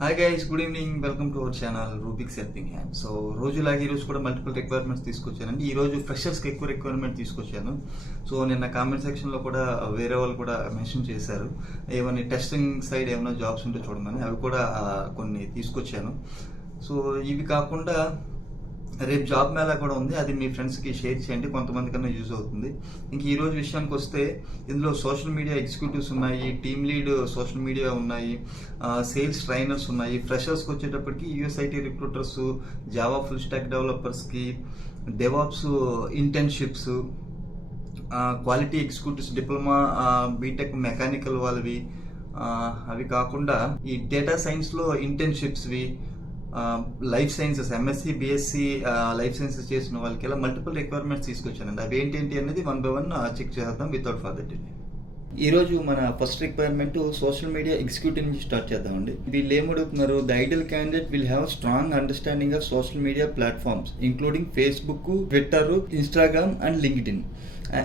Hi guys, good evening. Welcome to our channel Rubik's helping hand. So రోజులాగే ఈరోజు కూడా multiple requirements తీసుకొచ్చానండి. ఈ రోజు ఫ్రెషర్స్కి ఎక్కువ రిక్వైర్మెంట్ తీసుకొచ్చాను. సో నిన్న కామెంట్ సెక్షన్లో కూడా వేరే వాళ్ళు కూడా మెన్షన్ చేశారు, ఏమైనా టెస్టింగ్ సైడ్ ఏమైనా జాబ్స్ ఉంటే చూడమని. అవి కూడా కొన్ని తీసుకొచ్చాను. సో ఇవి కాకుండా రేపు జాబ్ మేళా కూడా ఉంది, అది మీ ఫ్రెండ్స్కి షేర్ చేయండి, కొంతమంది కన్నా యూజ్ అవుతుంది. ఇంక ఈ రోజు విషయానికి వస్తే ఇందులో సోషల్ మీడియా ఎగ్జిక్యూటివ్స్ ఉన్నాయి, టీమ్ లీడ్ సోషల్ మీడియా ఉన్నాయి, సేల్స్ ట్రైనర్స్ ఉన్నాయి. ఫ్రెషర్స్కి వచ్చేటప్పటికి US IT recruiters, Java full stack డెవలపర్స్కి, DevOps internships, quality executives, diploma BTech mechanical వాళ్ళవి, అవి కాకుండా ఈ డేటా సైన్స్లో ఇంటర్న్షిప్స్వి, life sciences MSc BSc life sciences చేసిన వాళ్ళకి ఇలా మల్టిపుల్ రిక్వైర్మెంట్స్ తీసుకొచ్చానండి. అవి ఏంటి అనేది వన్ బై వన్ చెక్ చేద్దాం వితౌట్ ఫర్దర్ డిలే. ఈరోజు మన first requirement social media executive నుంచి స్టార్ట్ చేద్దామండి. వీళ్ళు ఏమడుగుతున్నారు, the ideal candidate will have strong understanding of social media platforms including Facebook, Twitter, Instagram and LinkedIn,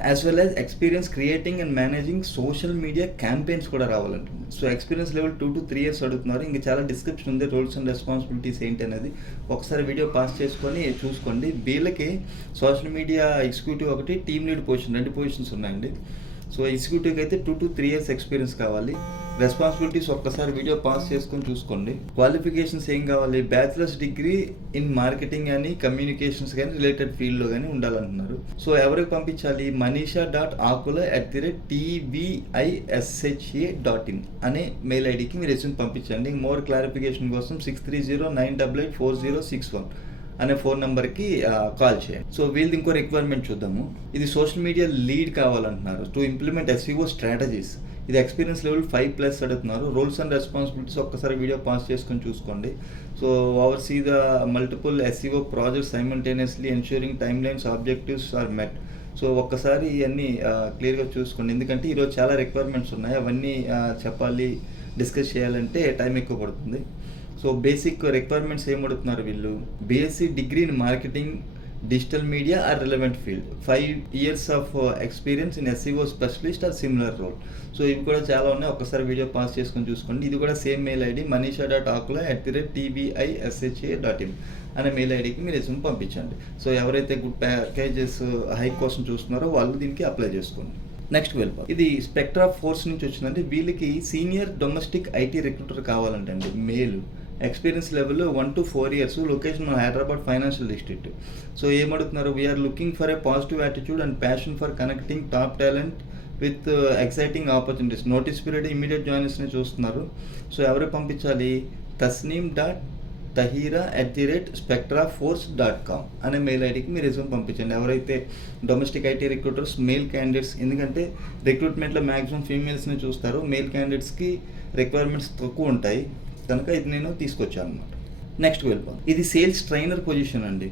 as well as experience creating and managing social media campaigns కూడా రావాలంటుంది. So experience level 2 to 3 years అడుగుతున్నారు. ఇంకా చాలా description ఉంది, roles and responsibilities ఏంటి అనేది ఒకసారి video pass చేసుకొని చూసుకోండి. వీళ్ళకి సోషల్ మీడియా ఎగ్జిక్యూటివ్ ఒకటి, టీమ్ లీడ్ పొజిషన్ 2 పొజిషన్స్ ఉన్నాయండి. సో ఎగ్జిక్యూటివ్కి అయితే 2 to 3 years ఎక్స్పీరియన్స్ కావాలి. రెస్పాన్సిబిలిటీస్ ఒక్కసారి వీడియో పాస్ చేసుకొని చూసుకోండి. క్వాలిఫికేషన్స్ ఏం కావాలి, బ్యాచిలర్స్ డిగ్రీ ఇన్ మార్కెటింగ్ కానీ కమ్యూనికేషన్స్ కానీ రిలేటెడ్ ఫీల్డ్లో కానీ ఉండాలంటున్నారు. సో ఎవరికి పంపించాలి, manisha.akula@tvishha.in అనే మెయిల్ ఐడికి మీరు రెస్యూమ్ పంపించండి. మోర్ క్లారిఫికేషన్ కోసం 6309884061 అనే ఫోన్ నెంబర్కి కాల్ చేయండి. సో వీళ్ళది ఇంకో రిక్వైర్మెంట్ చూద్దాము. ఇది సోషల్ మీడియా లీడ్ కావాలంటున్నారు టు ఇంప్లిమెంట్ ఎస్ఈఓ స్ట్రాటజీస్. ఇది ఎక్స్పీరియన్స్ లెవెల్ 5+ అడుగుతున్నారు. రోల్స్ అండ్ రెస్పాన్సిబిలిటీస్ ఒక్కసారి వీడియో పాస్ చేసుకొని చూసుకోండి. So oversee the multiple SEO projects simultaneously ensuring timelines objectives are met. So ఒక్కసారి ఇవన్నీ క్లియర్గా చూసుకోండి, ఎందుకంటే ఈరోజు చాలా రిక్వైర్మెంట్స్ ఉన్నాయి. అవన్నీ చెప్పాలి, డిస్కస్ చేయాలంటే టైం ఎక్కువ పడుతుంది. సో బేసిక్ రిక్వైర్మెంట్స్ ఏమడుతున్నారు వీళ్ళు, BSc degree in marketing, digital media or relevant field, 5 years of experience in SEO specialist or similar role. So ఇవి కూడా చాలా ఉన్నాయి, ఒక్కసారి వీడియో పాస్ చేసుకొని చూసుకోండి. ఇది కూడా సేమ్ మెయిల్ ఐడి manisha.akula@tvishha.in అనే మెయిల్ ఐడికి మీరు రెజ్యూమ్ పంపించండి. సో ఎవరైతే గుడ్ ప్యాకేజెస్ హై కోసం చూస్తున్నారో వాళ్ళు దీనికి అప్లై చేసుకోండి. నెక్స్ట్ వెళ్ళిపో, ఇది స్పెక్ట్రా ఫోర్స్ నుంచి వచ్చిందంటే వీళ్ళకి సీనియర్ డొమెస్టిక్ ఐటీ రిక్రూటర్ కావాలంటండి. Male, experience level 1 to 4 years, location Hyderabad financial district. So ఏమడుతున్నారు, we are looking for a positive attitude and passion for connecting top talent with exciting opportunities. Notice period immediate జాయినర్స్ని చూస్తున్నారు. So ఎవరు పంపించాలి, tasneem.tahira@spectraforce.com అనే mail ఐడికి మీరు resume పంపించండి. ఎవరైతే domestic IT recruiters, mail candidates, ఎందుకంటే రిక్రూట్మెంట్లో మ్యాక్సిమం ఫీమేల్స్ని చూస్తారు, మెయిల్ క్యాండిడేట్స్కి రిక్వైర్మెంట్స్ తక్కువ ఉంటాయి కనుక ఇది నేను తీసుకొచ్చాను అనమాట. నెక్స్ట్ వెళ్ళిపోతాం, ఇది సేల్స్ ట్రైనర్ పొజిషన్ అండి.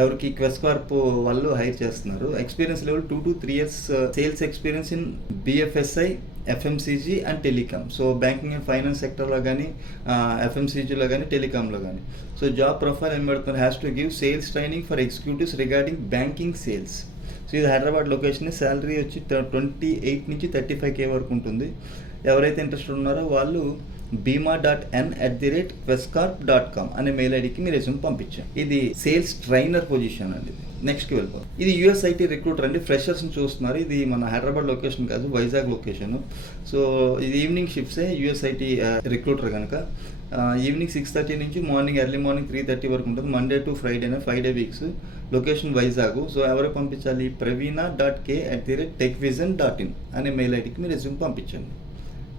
ఎవరికి క్వెస్ కార్ప్ వాళ్ళు హైర్ చేస్తున్నారు. Experience level 2 to 3 years sales experience in BFSI, FMCG and telecom. So banking and finance సెక్టర్లో కానీ, ఎఫ్ఎంసీజీలో కానీ, టెలికామ్లో కానీ. సో జాబ్ ప్రొఫైల్ ఏం పెడుతున్నారు, has to give sales training for executives regarding banking sales. So ఇది Hyderabad location. Salary వచ్చి 28 నుంచి 35K వరకు ఉంటుంది. ఎవరైతే ఇంట్రెస్టెడ్ ఉన్నారో వాళ్ళు bima.n@questcorp.com అనే మెయిల్ ఐడికి మీరు రెజ్యూమ్ పంపించాం. ఇది సేల్స్ ట్రైనర్ పొజిషన్ అండి. నెక్స్ట్కి వెళ్ళిపోతాం, ఇది యూఎస్ఐటీ రిక్రూటర్ అండి. ఫ్రెషర్స్ని చూస్తున్నారు. ఇది మన హైదరాబాద్ లొకేషన్ కాదు, వైజాగ్ లొకేషన్. సో ఇది ఈవినింగ్ షిఫ్ట్సే యూఎస్ఐటీ రిక్రూటర్ కనుక. ఈవినింగ్ 6:30 నుంచి మార్నింగ్ ఎర్లీ మార్నింగ్ 3:30 వరకు ఉంటుంది. మండే టు ఫ్రైడేనే, 5 day weeks. Location Vizag. So ఎవరు పంపించాలి, pravina.k@techvision.in అనే మెయిల్ ఐడికి మీరు రెజ్యూమ్ పంపించండి.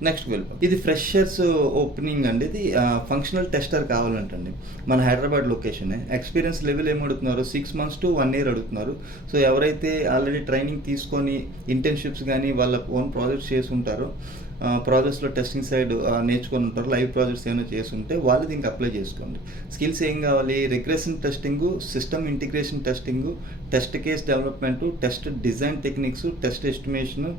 నెక్స్ట్ వెళ్ళిపో, ఇది ఫ్రెషర్స్ ఓపెనింగ్ అండి. ఇది ఫంక్షనల్ టెస్టర్ కావాలంటండి. మన హైదరాబాద్ లొకేషనే. ఎక్స్పీరియన్స్ లెవెల్ ఏమడుతున్నారు, 6 months to 1 year అడుగుతున్నారు. సో ఎవరైతే ఆల్రెడీ ట్రైనింగ్ తీసుకొని ఇంటర్న్షిప్స్ కానీ వాళ్ళ ఓన్ ప్రాజెక్ట్స్ చేసి ఉంటారో, ప్రాజెక్ట్స్లో టెస్టింగ్ సైడ్ నేర్చుకొని ఉంటారు, లైవ్ ప్రాజెక్ట్స్ ఏమైనా చేస్తుంటే వాళ్ళు దీనికి అప్లై చేసుకోండి. స్కిల్స్ ఏం కావాలి, regression testing, system integration testing, test case development, test design techniques, test estimation,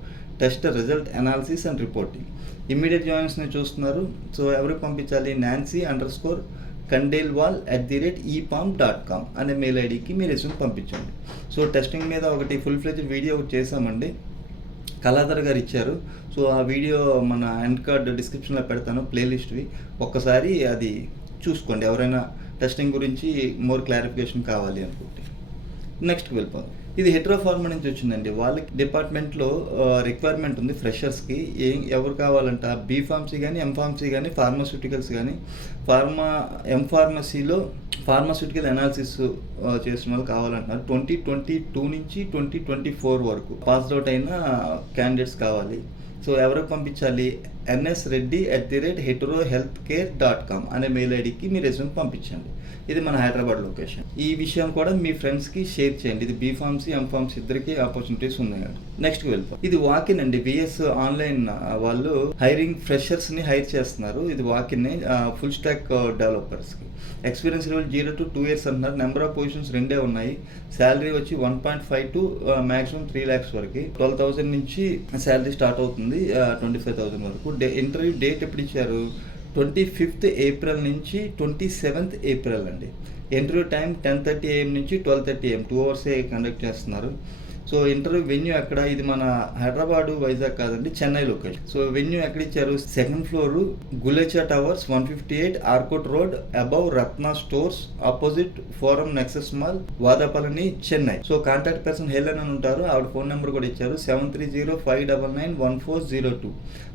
test result analysis and reporting. Immediate జాయిన్స్ని చూస్తున్నారు. సో ఎవరికి పంపించాలి, nancy_kandelwal@epalm.com అనే మెయిల్ ఐడికి మీరు రెజ్యూమ్ పంపించండి. సో టెస్టింగ్ మీద ఒకటి ఫుల్ ఫ్లెడ్జ్డ్ వీడియో ఒకటి చేసామండి, కళాధర్ గారు ఇచ్చారు. సో ఆ వీడియో మన ఎండ్ కార్డ్ డిస్క్రిప్షన్లో పెడతాను, ప్లేలిస్ట్వి. ఒక్కసారి అది చూసుకోండి ఎవరైనా టెస్టింగ్ గురించి మోర్ క్లారిఫికేషన్ కావాలి అనుకుంటే. నెక్స్ట్కి వెళ్ళిపోదాం. ఇది హెట్రో ఫార్మా నుంచి వచ్చిందండి. వాళ్ళకి డిపార్ట్మెంట్లో రిక్వైర్మెంట్ ఉంది ఫ్రెషర్స్కి. ఎవరు కావాలంట బీఫార్మసీ కానీ ఎంఫార్మసీ కానీ ఫార్మాస్యూటికల్స్ కానీ ఎంఫార్మసీలో ఫార్మాస్యూటికల్ అనాలిసిస్ చేసిన వాళ్ళు కావాలంటున్నారు. 2022 నుంచి 2024 వరకు పాస్డ్ అవుట్ అయిన క్యాండిడేట్స్ కావాలి. సో ఎవరికి పంపించాలి? nsreddy@heterohealthcare.com అనే మెయిల్ ఐడికి మీ రెజ్యూమ్ పంపించండి. ఇది మన హైదరాబాద్ లొకేషన్. ఈ విషయం కూడా మీ ఫ్రెండ్స్కి షేర్ చేయండి. ఇది బీఫార్మసీ ఎంఫార్మసీ ఇద్దరికి ఆపర్చునిటీస్ ఉన్నాయి. నెక్స్ట్కి వెళ్ళిపో. ఇది వాకిన్ అండి. విఎస్ ఆన్లైన్ వాళ్ళు హైరింగ్ ఫ్రెషర్స్ని హైర్ చేస్తున్నారు. ఇది వాకిన్ ఫుల్ స్టాక్ డెవలపర్స్కి. ఎక్స్పీరియన్స్ లెవెల్ 0 to 2 years అంటున్నారు. నెంబర్ ఆఫ్ పొజిషన్స్ 2 ఉన్నాయి. శాలరీ వచ్చి 1.5 to మ్యాక్సిమం 3 lakhs వరకు. 12,000 నుంచి శాలరీ స్టార్ట్ అవుతుంది 25,000 వరకు. ఇంటర్వ్యూ డేట్ ఎప్పుడు ఇచ్చారు? 25th April నుంచి 27th April అండి. ఇంటర్వ్యూ టైం 10:30 AM నుంచి 12:30 AM 2 hours కండక్ట్ చేస్తున్నారు. సో ఇంటర్వ్యూ వెన్యూ ఎక్కడ? ఇది మన హైదరాబాదు వైజాగ్ కాదండి, చెన్నై లొకేషన్. సో వెన్యూ ఎక్కడ ఇచ్చారు? 2nd floor Gulecha towers 158 Arcot road above Ratna stores opposite forum nexus mall Vadapalani Chennai. So contact person Helen అని ఉంటారు. ఆవిడ ఫోన్ నెంబర్ కూడా ఇచ్చారు 7305991402.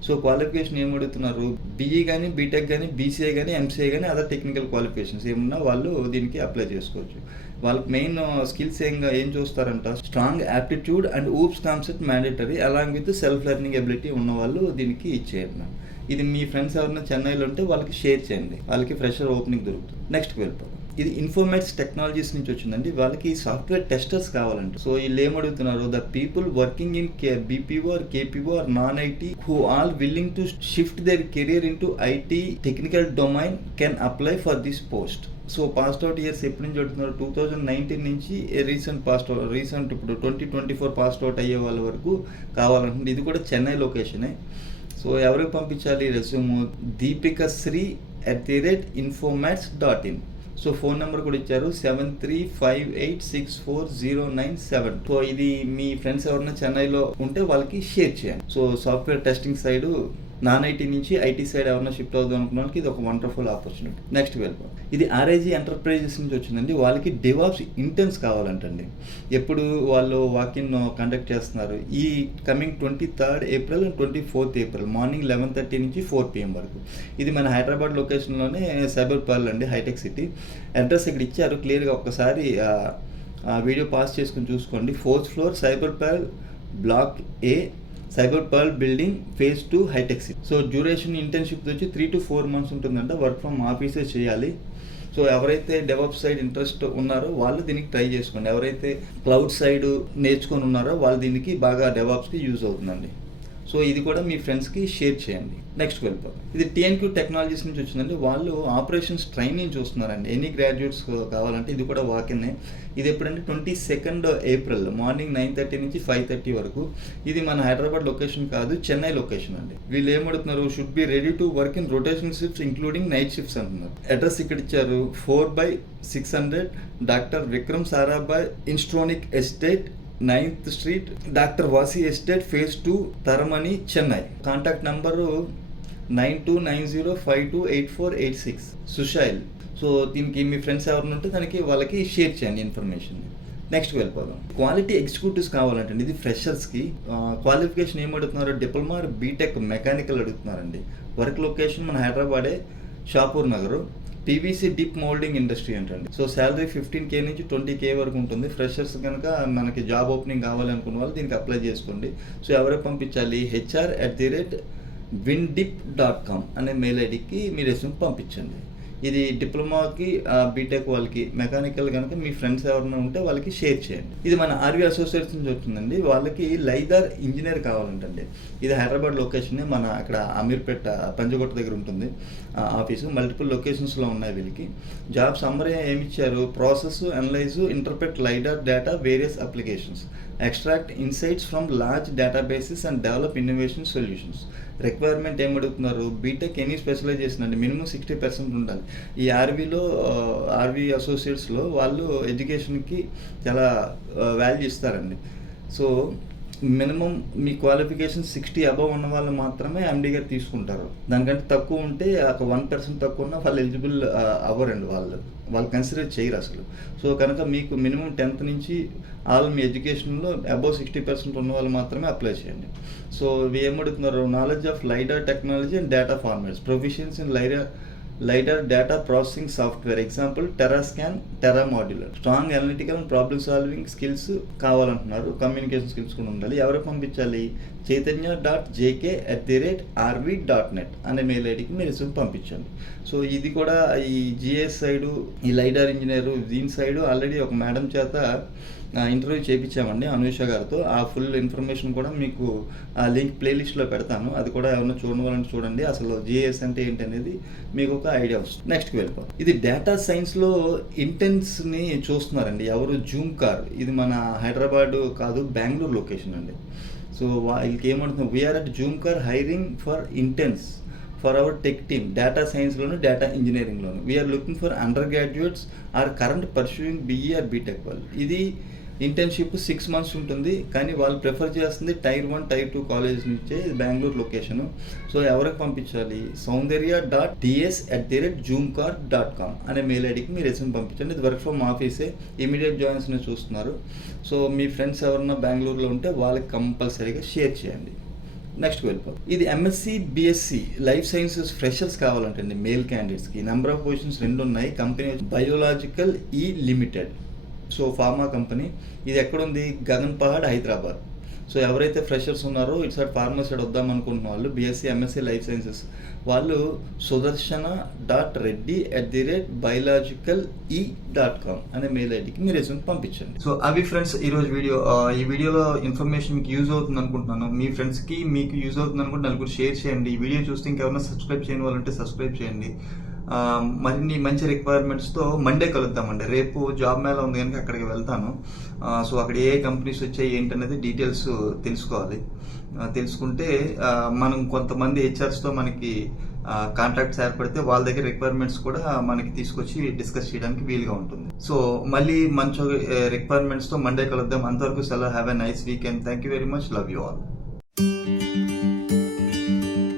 సో క్వాలిఫికేషన్ ఏం అడుగుతున్నారు? బీఈ కానీ బీటెక్ కానీ బీసీఏ కానీ ఎంసీఏ కానీ అదర్ టెక్నికల్ క్వాలిఫికేషన్స్ ఏమున్నా వాళ్ళు దీనికి అప్లై చేసుకోవచ్చు. వాళ్ళకి మెయిన్ స్కిల్స్ ఏం చూస్తారంట? Strong aptitude and OOPS concept mandatory along with self learning ability ఉన్న వాళ్ళు దీనికి ఇచ్చేయండి. ఇది మీ ఫ్రెండ్స్ ఎవరైనా చెన్నైలో ఉంటే వాళ్ళకి షేర్ చేయండి, వాళ్ళకి ఫ్రెషర్ ఓపెనింగ్ దొరుకుతుంది. నెక్స్ట్కి వెళ్ళిపోతాం. ఇది ఇన్ఫోమేట్స్ టెక్నాలజీస్ నుంచి వచ్చిందండి. వాళ్ళకి సాఫ్ట్వేర్ టెస్టర్స్ కావాలంట. సో వీళ్ళు ఏమడుగుతున్నారు? The people working in BPO or KPO or non IT who all willing to shift their career in to IT technical domain can apply for this post. So passed out years ఎప్పటి నుంచి అడుగుతున్నారు? 2019 నుంచి recent ఇప్పుడు 2024 passed out అయ్యే వాళ్ళ వరకు కావాలంటుంది. ఇది కూడా చెన్నై లొకేషనే. సో ఎవరికి పంపించాలి resume? deepikasri@infomats.in. So phone number కూడా ఇచ్చారు 7358640970. సో ఇది మీ ఫ్రెండ్స్ ఎవరైనా చెన్నైలో ఉంటే వాళ్ళకి షేర్ చేయండి. So software testing side non IT నుంచి ఐటీ సైడ్ ఎవరైనా షిఫ్ట్ అవుదాం అనుకున్న వాళ్ళకి ఇది ఒక వండర్ఫుల్ ఆపర్చునిటీ. నెక్స్ట్ వెళ్ళిపో. ఇది ఆర్ఐజీ ఎంటర్ప్రైజెస్ నుంచి వచ్చిందండి. వాళ్ళకి డెవాప్స్ ఇంటర్న్స్ కావాలంటండి. ఎప్పుడు వాళ్ళు వాకిన్ కండక్ట్ చేస్తున్నారు? ఈ coming 23rd April and 24th April morning 11:30 నుంచి 4 PM వరకు. ఇది మన హైదరాబాద్ లొకేషన్లోనే సైబర్ పర్ల్ అండి, హైటెక్ సిటీ. అడ్రస్ ఇక్కడ ఇచ్చారు క్లియర్గా, ఒక్కసారి వీడియో పాస్ చేసుకుని చూసుకోండి. 4th floor cyber pearl block A cyber pearl building phase 2 హైటెక్ సిటీ. సో డ్యూరేషన్ ఇంటర్న్షిప్ వచ్చి 3 to 4 months ఉంటుందంట. వర్క్ ఫ్రమ్ ఆఫీసే చేయాలి. సో ఎవరైతే డెవలప్ సైడ్ ఇంట్రెస్ట్ ఉన్నారో వాళ్ళు దీనికి ట్రై చేసుకోండి. ఎవరైతే క్లౌడ్ సైడ్ నేర్చుకొని ఉన్నారో వాళ్ళు దీనికి బాగా డెవలప్స్కి యూజ్ అవుతుందండి. సో ఇది కూడా మీ ఫ్రెండ్స్కి షేర్ చేయండి. నెక్స్ట్ వెళ్ళిపోతాం. ఇది TNQ టెక్నాలజీస్ నుంచి వచ్చిందండి. వాళ్ళు ఆపరేషన్స్ ట్రైనింగ్ చూస్తున్నారండి. ఎనీ గ్రాడ్యుయేట్స్ కావాలంటే ఇది కూడా వాకిన్నే. ఇది ఎప్పుడంటే 22nd April మార్నింగ్ 9:30 నుంచి 5:30 వరకు. ఇది మన హైదరాబాద్ లొకేషన్ కాదు, చెన్నై లొకేషన్ అండి. వీళ్ళు ఏమడుగుతున్నారు? Should be ready to work in rotational shifts including night shifts అంటున్నారు. అడ్రస్ ఇక్కడ ఇచ్చారు 4/600 డాక్టర్ విక్రమ్ సారాభాయ్ ఇన్స్ట్రోనిక్ estate 9th Street doctor Vasi estate phase 2 Taramani Chennai. Contact number 9290528486 Sushil. So దీనికి మీ ఫ్రెండ్స్ ఎవరైనా ఉంటే దానికి వాళ్ళకి షేర్ చేయండి ఇన్ఫర్మేషన్. నెక్స్ట్ వెళ్ళిపోదాం. క్వాలిటీ ఎగ్జిక్యూటివ్స్ కావాలంటే ఇది ఫ్రెషర్స్కి. క్వాలిఫికేషన్ ఏం అడుగుతున్నారు? డిప్లొమా బీటెక్ మెకానికల్ అడుగుతున్నారండి. వర్క్ లొకేషన్ మన హైదరాబాదే, Shapur Nagar. PVC dip moulding industry అంటండి. సో శాలరీ 15K నుంచి 20K వరకు ఉంటుంది. ఫ్రెషర్స్ కనుక మనకి జాబ్ ఓపెనింగ్ కావాలి అనుకున్న వాళ్ళు దీనికి అప్లై చేసుకోండి. సో ఎవరికి పంపించాలి? hr@windip.com అనే మెయిల్ ఐడికి మీ రెజ్యూమ్ పంపించండి. ఇది డిప్లొమాకి బీటెక్ వాళ్ళకి, మెకానికల్ కనుక మీ ఫ్రెండ్స్ ఎవరైనా ఉంటే వాళ్ళకి షేర్ చేయండి. ఇది మన ఆర్వీ అసోసియేట్స్ నుంచి వచ్చిందండి. వాళ్ళకి లైదార్ ఇంజనీర్ కావాలంటండి. ఇది హైదరాబాద్ లొకేషన్, మన అక్కడ అమీర్పేట పంజగుట్ట దగ్గర ఉంటుంది ఆఫీసు. మల్టిపుల్ లొకేషన్స్లో ఉన్నాయి వీళ్ళకి. జాబ్ సమ్మరీ ఏమి ఇచ్చారు? Process, analyse, interpret lidar data various applications, extract insights from large databases and develop innovation solutions. Requirement ఏం అడుగుతున్నారు? బీటెక్ ఎనీ స్పెషలైజేషన్ అండి, మినిమం 60% ఉండాలి. ఈ ఆర్వీ అసోసియేట్స్లో వాళ్ళు ఎడ్యుకేషన్కి చాలా వాల్యూ ఇస్తారండి. సో మినిమం మీ క్వాలిఫికేషన్ 60 అబవ్ ఉన్న వాళ్ళు మాత్రమే ఎండి గారు తీసుకుంటారు. దానికంటే తక్కువ ఉంటే ఒక 1% తక్కువ ఉన్న వాళ్ళు ఎలిజిబుల్ అవ్వరండి. వాళ్ళు కన్సిడర్ చేయరు అసలు. సో కనుక మీకు మినిమం 10th నుంచి మీ ఎడ్యుకేషన్లో అబవ్ 60% ఉన్న వాళ్ళు మాత్రమే అప్లై చేయండి. సో ఇవి ఏమడుతున్నారు, knowledge of LiDAR technology and data formats, proficiency in LiDAR data processing software, example TerraScan, Terra Modular, strong analytical and problem solving skills కావాలంటున్నారు. కమ్యూనికేషన్ స్కిల్స్ కూడా ఉండాలి. ఎవరికి పంపించాలి? chaitanya.jk@rv.net అనే మెయిల్ ఐడికి మీరు రిజ్యూమ్ పంపించండి. సో ఇది కూడా ఈ జిఎస్ సైడు, ఈ లైడార్ ఇంజనీరు దీని సైడు ఆల్రెడీ ఒక మేడం చేత ఇంటర్వ్యూ చేయించామండి, అనూష గారితో. ఆ ఫుల్ ఇన్ఫర్మేషన్ కూడా మీకు ఆ లింక్ ప్లేలిస్ట్లో పెడతాను. అది కూడా ఎవరైనా చూడాలంటే చూడండి. అసలు జిఎస్ అంటే ఏంటి అనేది మీకు ఒక ఐడియా వస్తుంది. నెక్స్ట్కి వెళ్ళిపోతాం. ఇది డేటా సైన్స్లో ఇంటెన్స్ని చూస్తున్నారండి. ఎవరు? Zoom car. ఇది మన హైదరాబాద్ కాదు, బెంగళూరు లొకేషన్ అండి. సో వీళ్ళకి ఏమంటున్నాం, we are at Zoom car hiring for interns for our tech team, data సైన్స్లోను డేటా ఇంజనీరింగ్లోను. We are looking for undergraduates or current pursuing BE or BTech వాళ్ళు. ఇది ఇంటర్న్షిప్ 6 months ఉంటుంది, కానీ వాళ్ళు ప్రిఫర్ చేస్తుంది Tier 1, Tier 2 కాలేజ్ నుంచే. ఇది బెంగళూరు లొకేషను. సో ఎవరికి పంపించాలి? saundarya.ds@zoomcar.com అనే మెయిల్ ఐడికి మీరు రెజ్యూమ్ పంపించండి. ఇది వర్క్ ఫ్రమ్ ఆఫీసే, ఇమీడియట్ జాయిన్స్ని చూస్తున్నారు. సో మీ ఫ్రెండ్స్ ఎవరన్నా బెంగళూరులో ఉంటే వాళ్ళకి కంపల్సరీగా షేర్ చేయండి. నెక్స్ట్ వెళ్ళిపోతాం. ఇది MSc, BSc life sciences freshers కావాలంటండి మేల్ క్యాండిడేట్స్కి. నెంబర్ ఆఫ్ పొజిషన్స్ 2 ఉన్నాయి. Company biological E limited, so pharma company. ఇది ఎక్కడుంది? గగన్ పహాడ్, హైదరాబాద్. సో ఎవరైతే ఫ్రెషర్స్ ఉన్నారో ఇటు సైడ్ ఫార్మా సైడ్ వద్దాం అనుకుంటున్న వాళ్ళు, బీఎస్సీ, ఎంఎస్సీ లైఫ్ సైన్సెస్ వాళ్ళు sudarshana.reddy@biologicale.com అనే మెయిల్ ఐడికి మీరు రెజ్యూమ్ పంపించండి. సో అవి ఫ్రెండ్స్ ఈరోజు వీడియో. ఈ వీడియోలో ఇన్ఫర్మేషన్ మీకు యూజ్ అవుతుంది అనుకుంటున్నాను. మీ ఫ్రెండ్స్కి మీకు యూజ్ అవుతుంది అనుకుంటే నలుగురు షేర్ చేయండి. ఈ వీడియో చూస్తే ఇంకెవరైనా సబ్స్క్రైబ్ చేయని వాళ్ళంటే సబ్స్క్రైబ్ చేయండి. మరిన్ని మంచి రిక్వైర్మెంట్స్తో మండే కలుద్దామండి. రేపు జాబ్ మేళా ఉంది కనుక అక్కడికి వెళ్తాను. సో అక్కడ ఏ కంపెనీస్ వచ్చాయి ఏంటనేది డీటెయిల్స్ తెలుసుకోవాలి. తెలుసుకుంటే మనం కొంతమంది హెచ్ఆర్స్తో మనకి కాంటాక్ట్స్ ఏర్పడితే వాళ్ళ దగ్గర రిక్వైర్మెంట్స్ కూడా మనకి తీసుకొచ్చి డిస్కస్ చేయడానికి వీలుగా ఉంటుంది. సో మళ్ళీ మంచి రిక్వైర్మెంట్స్తో మండే కలుద్దాం. అంతవరకు సెలవు. Have a nice weekend. Thank you very much. Love you all.